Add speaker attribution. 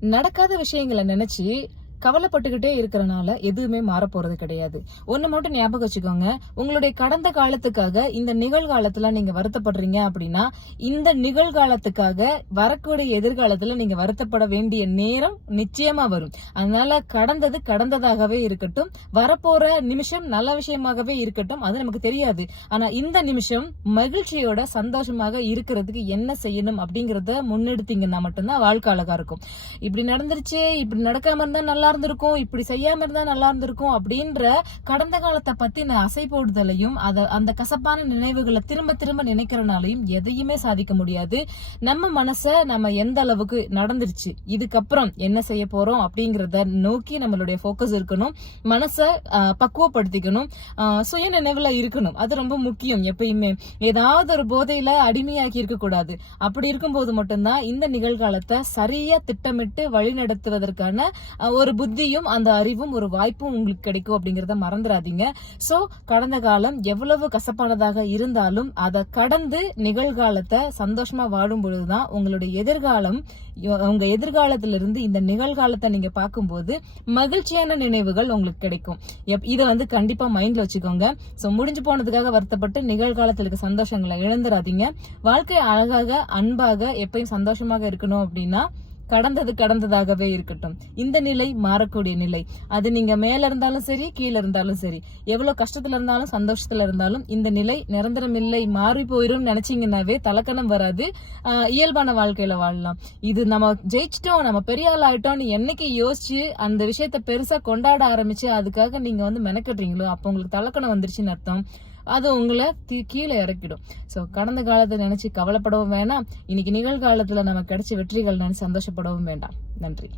Speaker 1: நடக்காத விஷயங்களை நினைச்சு கவலைப்பட்டுக்கிட்டே இருக்கிறனால எதுவுமே மாறப்போறது கிடையாது. ஒன்று மட்டும் ஞாபகம் வச்சுக்கோங்க. உங்களுடைய கடந்த காலத்துக்காக இந்த நிகழ்காலத்துல நீங்க வருத்தப்படுறீங்க அப்படின்னா இந்த நிகழ்காலத்துக்காக வரக்கூடிய எதிர்காலத்துல நீங்க வருத்தப்பட வேண்டிய நேரம் நிச்சயமா வரும். அதனால கடந்தது கடந்ததாகவே இருக்கட்டும். வரப்போற நிமிஷம் நல்ல விஷயமாகவே இருக்கட்டும். அது நமக்கு தெரியாது. ஆனா இந்த நிமிஷம் மகிழ்ச்சியோட சந்தோஷமாக இருக்கிறதுக்கு என்ன செய்யணும் அப்படிங்கறத முன்னெடுத்தீங்கன்னா மட்டும்தான் வாழ்க்கை அழகா இருக்கும். இப்படி நடந்துருச்சே இப்படி நடக்காம இருந்தா நல்லா நல்லா இருந்திருக்கும் இப்படி செய்யாம இருந்தா நல்லா இருந்திருக்கும் அப்படின்ற கடந்த காலத்தை பத்தின அசை போடுதலையும் அத அந்த கசப்பான நினைவுகளை திரும்ப திரும்ப நினைக்கிறனாலையும் எதையுமே சாதிக்க முடியாது. நம்ம மனச நம்ம எந்த அளவுக்கு நடந்துருச்சு இதுக்கப்புறம் என்ன செய்ய போறோம் அப்படிங்கறத நோக்கி நம்மளுடைய ஃபோக்கஸ் இருக்கணும். மனச பக்குவப்படுத்திக்கணும். சுய நினைவுல இருக்கணும். அது ரொம்ப முக்கியம் எப்பயுமே. ஏதாவது ஒரு போதையில அடிமையாக்கி இருக்க கூடாது அப்படி இருக்கும்போது மட்டும்தான் இந்த நிகழ்காலத்தை சரியா திட்டமிட்டு வழிநடத்துவதற்கான ஒரு புத்தியும் அந்த அறிவும் ஒரு வாய்ப்பும் உங்களுக்கு கிடைக்கும் அப்படிங்கிறத மறந்துடாதீங்க ஸோ கடந்த காலம் எவ்வளவு கசப்பானதாக இருந்தாலும் அதை கடந்து நிகழ்காலத்தை சந்தோஷமா வாழும் பொழுதுதான் உங்களுடைய எதிர்காலம் யோ- உங்க எதிர்காலத்திலிருந்து இந்த நிகழ்காலத்தை நீங்க பார்க்கும்போது மகிழ்ச்சியான நினைவுகள் உங்களுக்கு கிடைக்கும். எப்- இதை வந்து கண்டிப்பா மைண்ட்ல வச்சுக்கோங்க. ஸோ முடிஞ்சு போனதுக்காக வருத்தப்பட்டு நிகழ்காலத்தில் இருக்க சந்தோஷங்களை இழந்துடாதீங்க வாழ்க்கை அழகாக அன்பாக எப்பயும் சந்தோஷமாக இருக்கணும் அப்படின்னா கடந்தது கடந்ததாகவே இருக்கட்டும். இந்த நிலை மாறக்கூடிய நிலை. அது நீங்க மேல இருந்தாலும் சரி கீழே இருந்தாலும் சரி. எவ்வளவு கஷ்டத்துல இருந்தாலும் சந்தோஷத்துல இருந்தாலும் இந்த நிலை நிரந்தரம் இல்லை மாறி போயிரும் நினைச்சீங்கன்னாவே தலக்கணம் வராது. இயல்பான வாழ்க்கையில வாழலாம். இது நம்ம ஜெயிச்சிட்டோம் நம்ம பெரிய ஆள் ஆயிட்டோம்னு என்னைக்கு யோசிச்சு அந்த விஷயத்த பெருசா கொண்டாட ஆரம்பிச்சு அதுக்காக நீங்க வந்து மெனக்கட்டுறீங்களோ அப்போ உங்களுக்கு தலக்கணம் வந்துருச்சுன்னு அர்த்தம். அது உங்களை தீ கீழே இறக்கிடும். ஸோ கடந்த காலத்தை நினைச்சு கவலைப்படவும் வேணாம். இன்னைக்கு நிகழ்காலத்தில் நமக்கு கிடைச்ச வெற்றிகள் நினைச்சு சந்தோஷப்படவும் வேண்டாம். நன்றி.